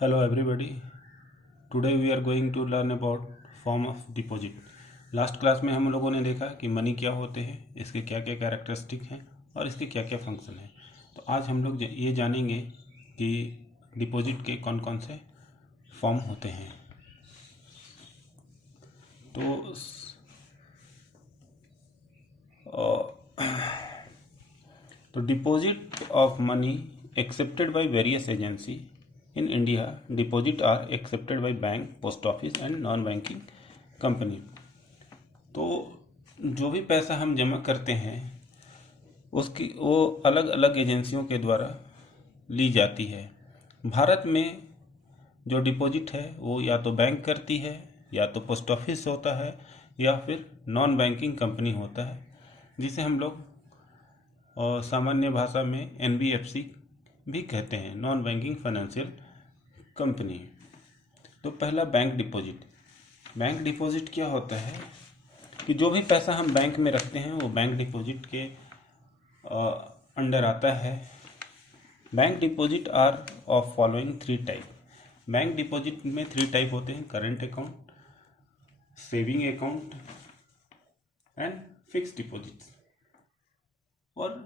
Hello everybody. Today we are going to learn about form of deposit. Last class में हम लोगों ने देखा कि मनी क्या होते हैं, इसके क्या क्या कैरेक्टरिस्टिक हैं और इसके क्या क्या फंक्शन हैं। तो आज हम लोग ये जानेंगे कि डिपॉजिट के कौन कौन से फॉर्म होते हैं। तो deposit of money accepted by various agency in India. Deposit are accepted by bank, post office and non banking company. तो जो भी पैसा हम जमा करते हैं उसकी वो अलग अलग एजेंसियों के द्वारा ली जाती है। भारत में जो डिपॉजिट है वो या तो बैंक करती है, या तो पोस्ट ऑफिस होता है, या फिर नॉन बैंकिंग कंपनी होता है, जिसे हम लोग सामान्य भाषा में NBFC भी कहते हैं, नॉन बैंकिंग फाइनेंशियल कंपनी। तो पहला बैंक डिपॉजिट। बैंक डिपॉजिट क्या होता है कि जो भी पैसा हम बैंक में रखते हैं वो बैंक डिपॉजिट के अंडर आता है। Bank deposit are of following 3 type. Bank deposit में 3 टाइप होते हैं: current account, saving account and fix deposit. और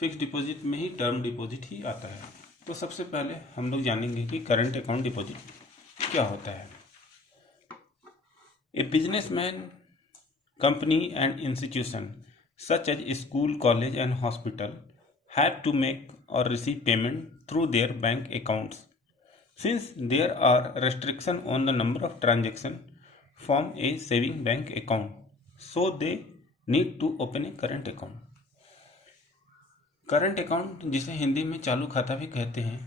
फिक्स डिपॉजिट में ही टर्म डिपॉजिट ही आता है। तो सबसे पहले हम लोग जानेंगे कि करंट अकाउंट डिपॉजिट क्या होता है। A businessman, company and institution such as school, college and hospital have to make or receive payment through their bank accounts. Since there are restriction on the number of transaction from a saving bank account, so they need to open a current account. Current account, जिसे हिंदी में चालू खाता भी कहते हैं,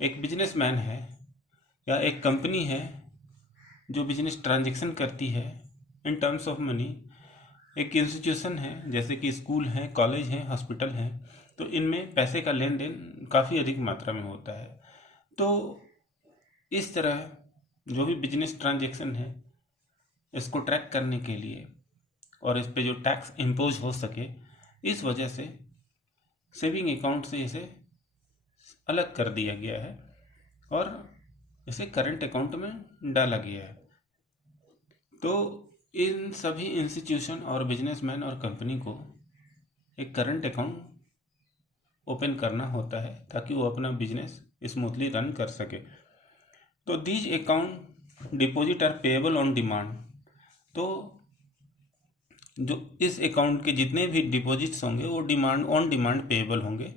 एक businessman है या एक कंपनी है जो बिजनेस ट्रांजैक्शन करती है इन टर्म्स ऑफ मनी। एक इंस्टीट्यूशन है जैसे कि स्कूल है, कॉलेज है, हॉस्पिटल है, तो इनमें पैसे का लेन देन काफ़ी अधिक मात्रा में होता है। तो इस तरह जो भी बिजनेस ट्रांजैक्शन है इसको ट्रैक करने के लिए और इस पे जो टैक्स इम्पोज हो सके, इस वजह से सेविंग अकाउंट से इसे अलग कर दिया गया है और इसे करंट अकाउंट में डाला गया है। तो इन सभी इंस्टीट्यूशन और बिजनेसमैन और कंपनी को एक करंट अकाउंट ओपन करना होता है ताकि वो अपना बिजनेस स्मूथली रन कर सके। तो these account deposit are payable on demand. तो जो इस अकाउंट के जितने भी डिपॉजिट्स होंगे वो ऑन डिमांड पेएबल होंगे,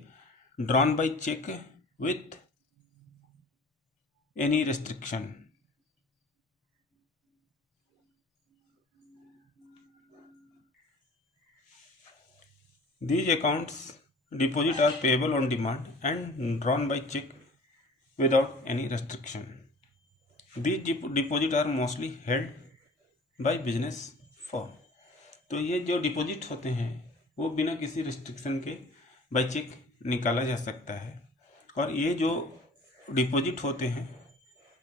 drawn by cheque with any restriction. These accounts deposit are payable on demand and drawn by check without any restriction. These deposit are mostly held by business firm. तो ये जो deposit होते हैं वो बिना किसी restriction के बाय चेक निकाला जा सकता है, और ये जो डिपॉजिट होते हैं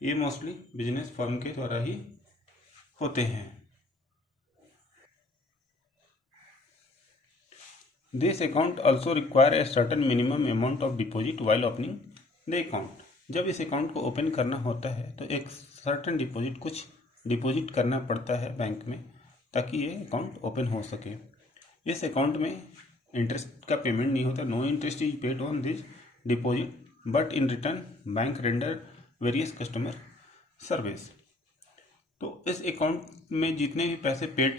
ये मोस्टली बिजनेस फर्म के द्वारा ही होते हैं। This account also require a certain minimum amount of deposit while opening the account. जब इस अकाउंट को ओपन करना होता है तो एक सर्टन डिपॉजिट, कुछ डिपॉजिट करना पड़ता है बैंक में ताकि ये अकाउंट ओपन हो सके। इस अकाउंट में इंटरेस्ट का पेमेंट नहीं होता। No interest is paid on this deposit, but in return bank render various customer service. तो इस अकाउंट में जितने भी पैसे पे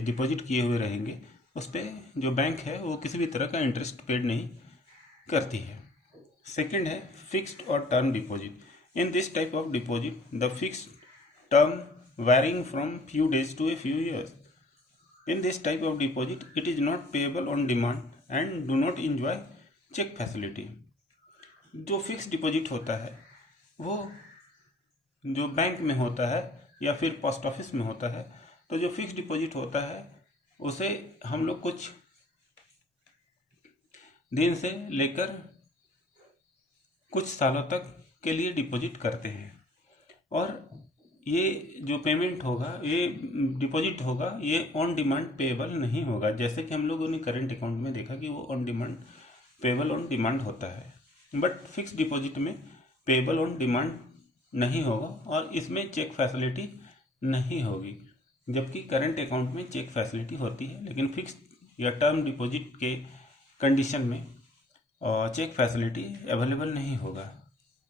डिपॉजिट किए हुए रहेंगे उस पर जो बैंक है वो किसी भी तरह का इंटरेस्ट पेड नहीं करती है। सेकंड है फिक्स्ड और term deposit. In this type of deposit the fixed term varying from few days to a few years. In this type of deposit, it is not payable on demand and do not enjoy check facility. जो fix deposit होता है वो जो bank में होता है या फिर पोस्ट ऑफिस में होता है, तो जो फिक्स डिपॉजिट होता है उसे हम लोग कुछ दिन से लेकर कुछ सालों तक के लिए डिपॉजिट करते हैं, और ये जो पेमेंट होगा, ये डिपॉजिट होगा, ये ऑन डिमांड पेएबल नहीं होगा। जैसे कि हम लोगों ने करंट अकाउंट में देखा कि वो on demand payable on demand होता है, बट फिक्स डिपॉजिट में पेबल ऑन डिमांड नहीं होगा और इसमें चेक फैसिलिटी नहीं होगी, जबकि करंट अकाउंट में चेक फैसिलिटी होती है, लेकिन फिक्स्ड या टर्म डिपॉजिट के कंडीशन में चेक फैसिलिटी अवेलेबल नहीं होगा।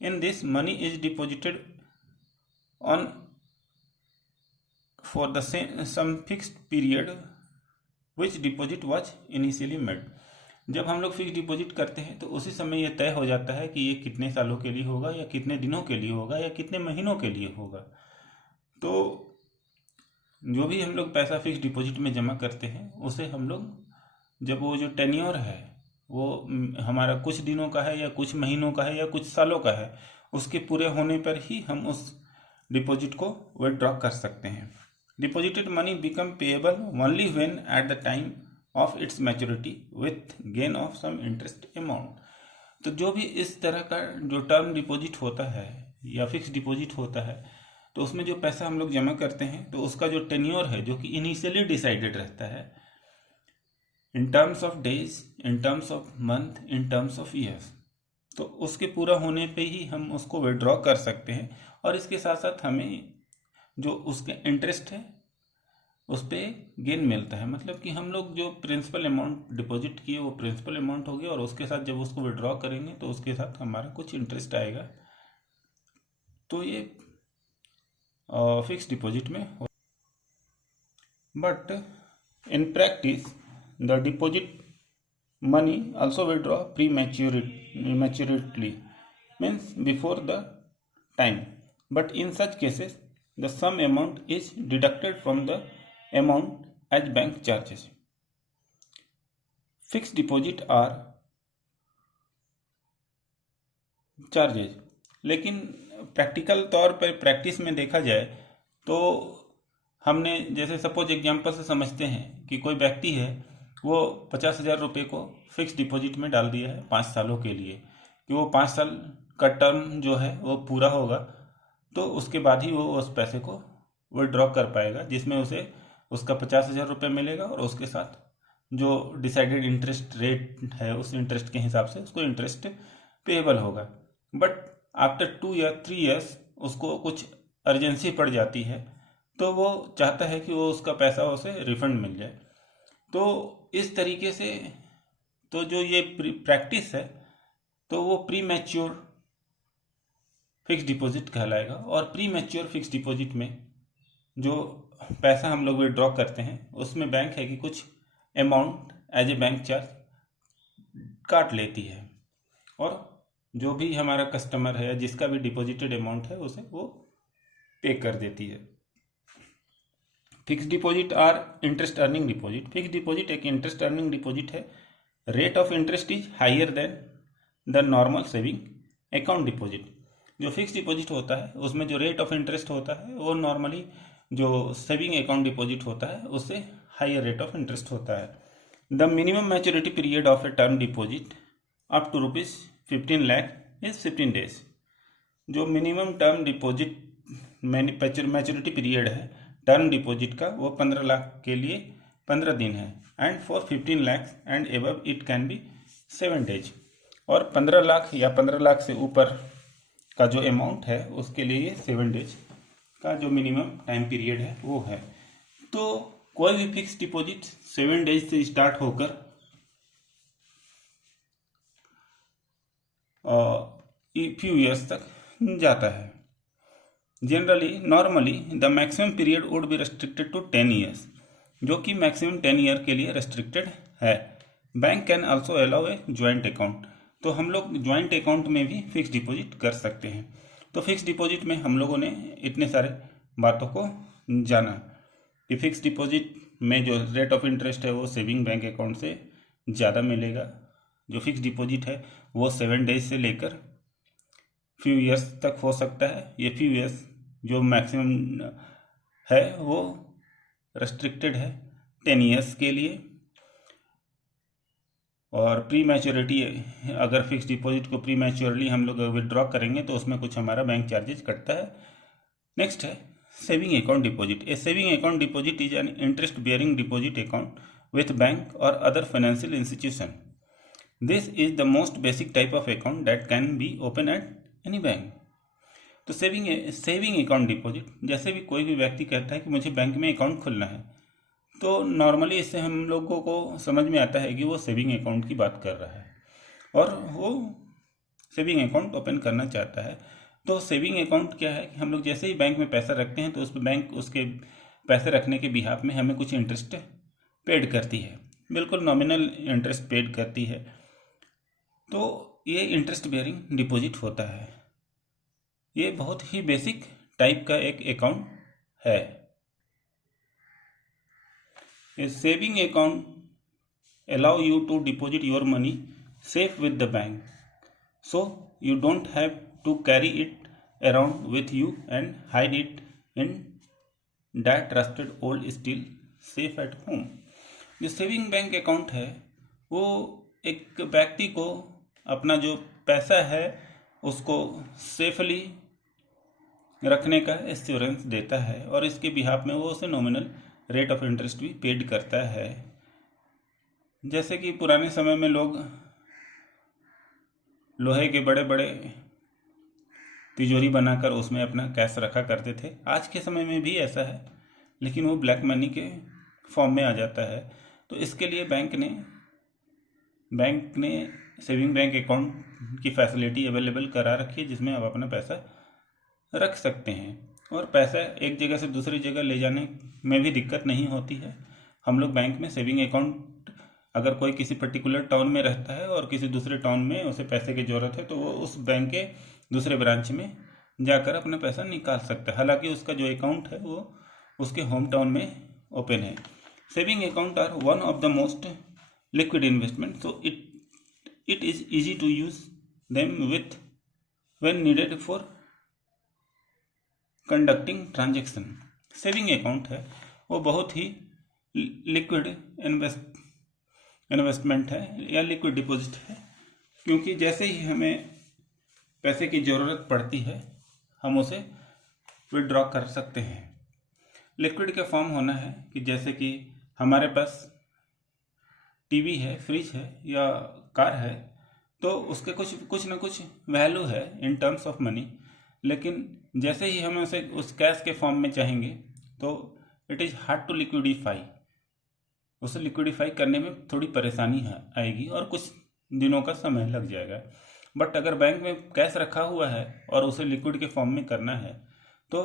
In this money is deposited on for the some fixed period which deposit was initially made. जब हम लोग फिक्स डिपॉजिट करते हैं तो उसी समय यह तय हो जाता है कि ये कितने सालों के लिए होगा या कितने दिनों के लिए होगा या कितने महीनों के लिए होगा। तो जो भी हम लोग पैसा फिक्स डिपॉजिट में जमा करते हैं उसे हम लोग जब वो जो टेन्योर है वो हमारा कुछ दिनों का है या कुछ महीनों का है या कुछ सालों का है, उसके पूरे होने पर ही हम उस डिपॉजिट को विथड्रॉ कर सकते हैं। Deposited money become payable only when at the time of its maturity with gain of some interest amount. तो जो भी इस तरह का जो टर्म डिपॉजिट होता है या फिक्स डिपॉजिट होता है तो उसमें जो पैसा हम लोग जमा करते हैं तो उसका जो टेन्योर है जो कि इनिशियली डिसाइडेड रहता है in terms of days, in terms of month, in terms of years, तो उसके पूरा होने पे ही हम उसको विड्रॉ कर सकते हैं। और इसके साथ साथ हमें जो उसके इंटरेस्ट है उस पर गेन मिलता है, मतलब कि हम लोग जो प्रिंसिपल अमाउंट डिपॉजिट किए वो प्रिंसिपल अमाउंट हो गया और उसके साथ जब उसको विड्रॉ करेंगे तो उसके साथ हमारा कुछ इंटरेस्ट आएगा। तो ये फिक्स डिपॉजिट में हो। But in practice the deposit money also withdraw prematurely means before the time, but in such cases the sum amount is deducted from the amount as bank charges. Fixed deposit are charges, लेकिन practical तौर पर practice में देखा जाए तो हमने जैसे suppose example से समझते हैं कि कोई व्यक्ति है वो 50,000 रुपये को फिक्स डिपॉजिट में डाल दिया है 5 सालों के लिए कि वो 5 साल का टर्म जो है वो पूरा होगा तो उसके बाद ही वो उस पैसे को विड्रॉ कर पाएगा, जिसमें उसे उसका 50,000 रुपये मिलेगा और उसके साथ जो डिसाइडेड इंटरेस्ट रेट है उस इंटरेस्ट के हिसाब से उसको इंटरेस्ट पेएबल होगा। बट आफ्टर 2 या 3 ईयर्स उसको कुछ अर्जेंसी पड़ जाती है तो वो चाहता है कि वो उसका पैसा उसे रिफंड मिल जाए। तो इस तरीके से तो जो ये प्रैक्टिस है तो वो प्री मैच्योर फिक्स डिपॉजिट कहलाएगा। और प्री मैच्योर फिक्स डिपॉजिट में जो पैसा हम लोग विड्रॉ करते हैं उसमें बैंक है कि कुछ amount as a bank charge काट लेती है और जो भी हमारा कस्टमर है जिसका भी डिपॉजिटेड अमाउंट है उसे वो पे कर देती है। Fix deposit are interest earning deposit. Fix deposit एक इंटरेस्ट अर्निंग डिपॉजिट है। Rate of interest is higher than the normal saving account deposit. जो फिक्स डिपॉजिट होता है उसमें जो रेट ऑफ इंटरेस्ट होता है वो नॉर्मली जो सेविंग अकाउंट डिपॉजिट होता है उससे हायर रेट ऑफ इंटरेस्ट होता है। The minimum maturity period of a term deposit up to ₹15 lakh is 15 days. जो minimum term deposit maturity period है टर्म डिपॉजिट का वो 15 लाख के लिए 15 दिन है and for 15 lakh and above it can be 7 days. और 15 लाख या 15 लाख से ऊपर का जो अमाउंट है उसके लिए 7 डेज का जो मिनिमम टाइम पीरियड है वो है। तो कोई भी फिक्स डिपॉजिट 7 डेज से स्टार्ट होकर फ्यू ईयर्स तक जाता है। Normally the maximum period would be restricted to 10 years, जो कि मैक्सिमम 10 ईयर के लिए रेस्ट्रिक्टेड है। Bank can also allow a joint account. तो हम लोग ज्वाइंट अकाउंट में भी फिक्स डिपॉजिट कर सकते हैं। तो फिक्स डिपॉजिट में हम लोगों ने इतने सारे बातों को जाना कि फिक्स डिपॉजिट में जो रेट ऑफ इंटरेस्ट है वो सेविंग बैंक अकाउंट से ज़्यादा मिलेगा। जो फिक्स डिपॉजिट है वो 7 डेज से लेकर फ्यू ईयर्स तक हो सकता है। ये फ्यू ईयर्स जो मैक्सिमम है वो रेस्ट्रिक्टेड है 10 ईयर्स के लिए। और प्री मैच्योरिटी अगर फिक्स डिपॉजिट को प्री मैच्योरली हम लोग विड्रॉ करेंगे तो उसमें कुछ हमारा बैंक चार्जेस कटता है। नेक्स्ट है saving account deposit. A saving account deposit is an interest bearing deposit account with bank or other financial institution. This is the most basic type of account that can be opened at any bank. तो saving account deposit, जैसे भी कोई भी व्यक्ति कहता है कि मुझे बैंक में अकाउंट खोलना है, तो नॉर्मली इससे हम लोगों को समझ में आता है कि वो सेविंग अकाउंट की बात कर रहा है और वो सेविंग अकाउंट ओपन करना चाहता है। तो सेविंग अकाउंट क्या है कि हम लोग जैसे ही बैंक में पैसा रखते हैं तो उस बैंक उसके पैसे रखने के बिहाफ में हमें कुछ इंटरेस्ट पेड करती है, बिल्कुल नॉमिनल इंटरेस्ट पेड करती है। तो ये इंटरेस्ट बेयरिंग डिपॉजिट होता है। ये बहुत ही बेसिक टाइप का एक अकाउंट है। A saving account allow you to deposit your money safe with the bank, so you don't have to carry it around with you and hide it in that trusted old still safe at home। जो saving bank account है वो एक व्यक्ति को अपना जो पैसा है उसको सेफली रखने का एश्योरेंस देता है और इसके बिहाफ में वो उसे नॉमिनल रेट ऑफ इंटरेस्ट भी पेड करता है। जैसे कि पुराने समय में लोग लोहे के बड़े बड़े तिजोरी बनाकर उसमें अपना कैश रखा करते थे। आज के समय में भी ऐसा है, लेकिन वो ब्लैक मनी के फॉर्म में आ जाता है। तो इसके लिए बैंक ने सेविंग बैंक अकाउंट की फैसिलिटी अवेलेबल करा रखी है, जिसमें आप अपना पैसा रख सकते हैं और पैसा एक जगह से दूसरी जगह ले जाने में भी दिक्कत नहीं होती है। हम लोग बैंक में सेविंग अकाउंट, अगर कोई किसी पर्टिकुलर टाउन में रहता है और किसी दूसरे टाउन में उसे पैसे की ज़रूरत है तो वो उस बैंक के दूसरे ब्रांच में जाकर अपना पैसा निकाल सकता है, हालांकि उसका जो अकाउंट है वो उसके होम टाउन में ओपन है। Saving account are one of the most liquid investment, so it is easy to use them with when needed for conducting transaction. Saving account है वो बहुत ही लिक्विड इन्वेस्टमेंट है या लिक्विड डिपॉजिट है, क्योंकि जैसे ही हमें पैसे की ज़रूरत पड़ती है हम उसे विड्रॉ कर सकते हैं। लिक्विड का फॉर्म होना है कि जैसे कि हमारे पास टीवी है, फ्रिज है या कार है, तो उसके कुछ ना कुछ वैल्यू है इन टर्म्स ऑफ मनी, लेकिन जैसे ही हम उसे उस कैश के फॉर्म में चाहेंगे तो it is hard to liquidify. उसे लिक्विडिफाई करने में थोड़ी परेशानी आएगी और कुछ दिनों का समय लग जाएगा। बट अगर बैंक में कैश रखा हुआ है और उसे लिक्विड के फॉर्म में करना है तो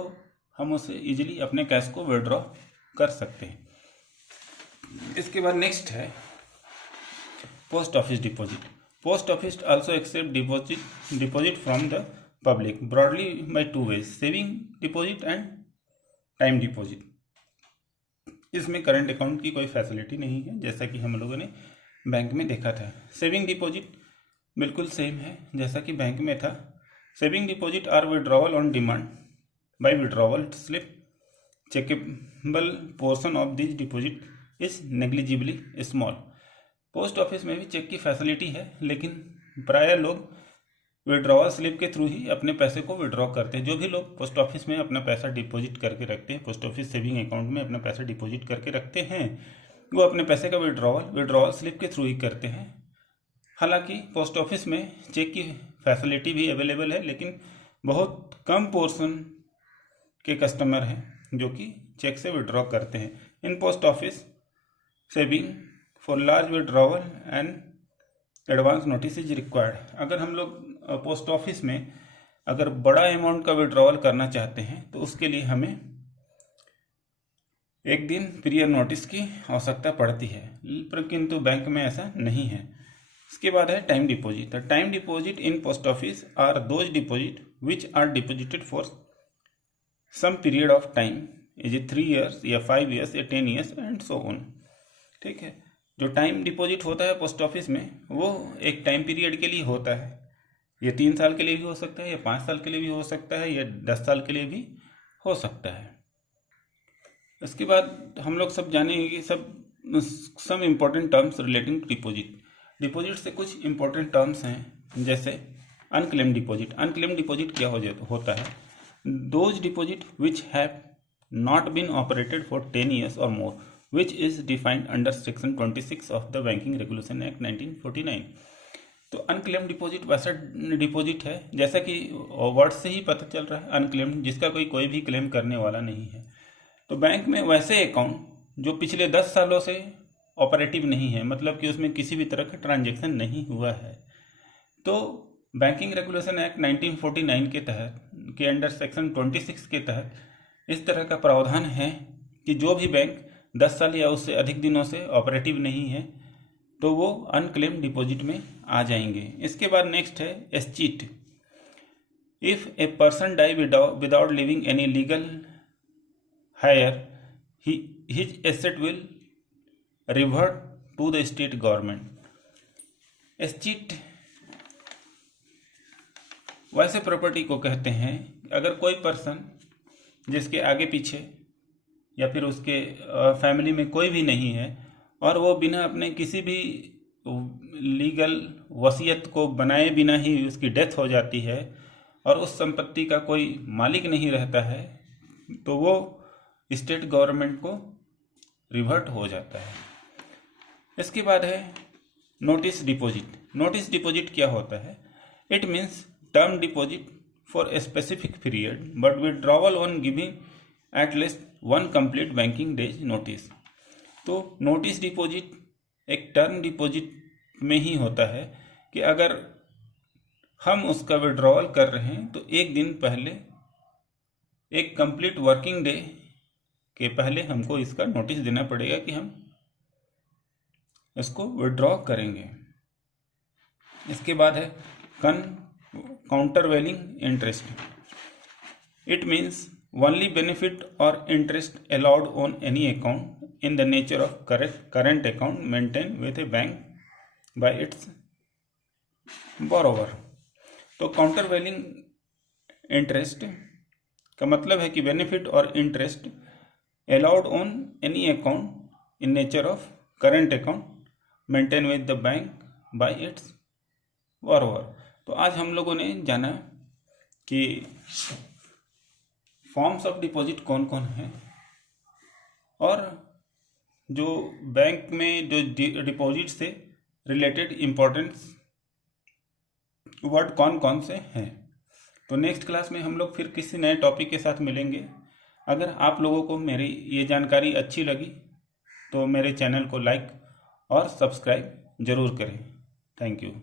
हम उसे इजीली अपने कैश को विड्रॉ कर सकते हैं। इसके बाद नेक्स्ट है post office deposit. Post office also accept deposit from the public broadly by two ways, saving deposit and time deposit. इसमें करंट अकाउंट की कोई फैसिलिटी नहीं है, जैसा कि हम लोगों ने बैंक में देखा था। सेविंग डिपॉजिट बिल्कुल सेम है जैसा कि बैंक में था। Saving deposit are withdrawal on demand by withdrawal slip, chequable portion of this deposit is negligibly small. Post office में भी चेक की फैसिलिटी है, लेकिन प्राय लोग विड्रॉवल स्लिप के थ्रू ही अपने पैसे को विड्रॉ करते हैं। जो भी लोग पोस्ट ऑफिस में अपना पैसा डिपॉजिट करके रखते हैं, पोस्ट ऑफिस सेविंग अकाउंट में अपना पैसा डिपॉजिट करके रखते हैं, वो अपने पैसे का विड्रॉवल स्लिप के थ्रू ही करते हैं। हालांकि पोस्ट ऑफिस में चेक की फैसिलिटी भी अवेलेबल है, लेकिन बहुत कम पोर्शन के कस्टमर हैं जो कि चेक से विड्रॉ करते हैं। In post office saving for large withdrawal and advance notice is required. अगर हम लोग पोस्ट ऑफिस में अगर बड़ा अमाउंट का विड्रॉवल करना चाहते हैं तो उसके लिए हमें एक दिन प्रियर नोटिस की आवश्यकता पड़ती है, पर किंतु बैंक में ऐसा नहीं है। इसके बाद है time deposit. The time deposit in post office are those deposit which are deposited for some period of time, is a 3 years या 5 years या 10 years एंड सो ऑन। ठीक है, जो टाइम डिपॉजिट होता है पोस्ट ऑफिस में वो एक टाइम पीरियड के लिए होता है। ये 3 साल के लिए भी हो सकता है, या 5 साल के लिए भी हो सकता है, या 10 साल के लिए भी हो सकता है। इसके बाद हम लोग सब जानेंगे कि some important terms relating to deposit. Deposit से कुछ इम्पोर्टेंट टर्म्स हैं, जैसे अनक्लेम डिपॉजिट। अनक्लेम डिपॉजिट क्या होता है? Those deposit which have not been operated for 10 years और मोर, which is defined under section 26 of the Banking Regulation Act 1949। तो unclaimed deposit वैसा डिपॉजिट है, जैसा कि वर्ड से ही पता चल रहा है, अनक्लेम्ड, जिसका कोई भी क्लेम करने वाला नहीं है। तो बैंक में वैसे अकाउंट जो पिछले 10 सालों से ऑपरेटिव नहीं है, मतलब कि उसमें किसी भी तरह का ट्रांजैक्शन नहीं हुआ है, तो बैंकिंग रेगुलेशन एक्ट 1949 के अंडर सेक्शन 26 के तहत इस तरह का प्रावधान है कि जो भी बैंक 10 साल या उससे अधिक दिनों से ऑपरेटिव नहीं है तो वो अनक्लेम्ड डिपॉजिट में आ जाएंगे। इसके बाद नेक्स्ट है escheat. If a person die without living any legal heir, his asset will revert to the state government. Escheat वैसे प्रॉपर्टी को कहते हैं अगर कोई पर्सन जिसके आगे पीछे या फिर उसके फैमिली में कोई भी नहीं है और वो बिना अपने किसी भी लीगल वसीयत को बनाए बिना ही उसकी डेथ हो जाती है और उस संपत्ति का कोई मालिक नहीं रहता है, तो वो स्टेट गवर्नमेंट को रिवर्ट हो जाता है। इसके बाद है नोटिस डिपॉजिट। नोटिस डिपॉजिट क्या होता है? It means term deposit for a specific period but withdrawal on giving at least one complete banking days notice। तो नोटिस डिपॉजिट एक टर्म डिपॉजिट में ही होता है कि अगर हम उसका विड्रॉवल कर रहे हैं तो एक दिन पहले, एक कंप्लीट वर्किंग डे के पहले हमको इसका नोटिस देना पड़ेगा कि हम इसको विड्रॉ करेंगे। इसके बाद है countervailing interest। It means only benefit or interest allowed on any account in the nature of current account maintained with a bank by its borrower। तो countervailing interest का मतलब है कि बेनिफिट और interest allowed on any account in nature of current account maintained with the bank by its borrower। तो आज हम लोगों ने जाना कि फॉर्म्स ऑफ डिपॉजिट कौन कौन है और जो बैंक में जो डिपॉजिट से रिलेटेड इम्पोर्टेंस वर्ड कौन कौन से हैं। तो नेक्स्ट क्लास में हम लोग फिर किसी नए टॉपिक के साथ मिलेंगे। अगर आप लोगों को मेरी ये जानकारी अच्छी लगी तो मेरे चैनल को लाइक और सब्सक्राइब ज़रूर करें। Thank you.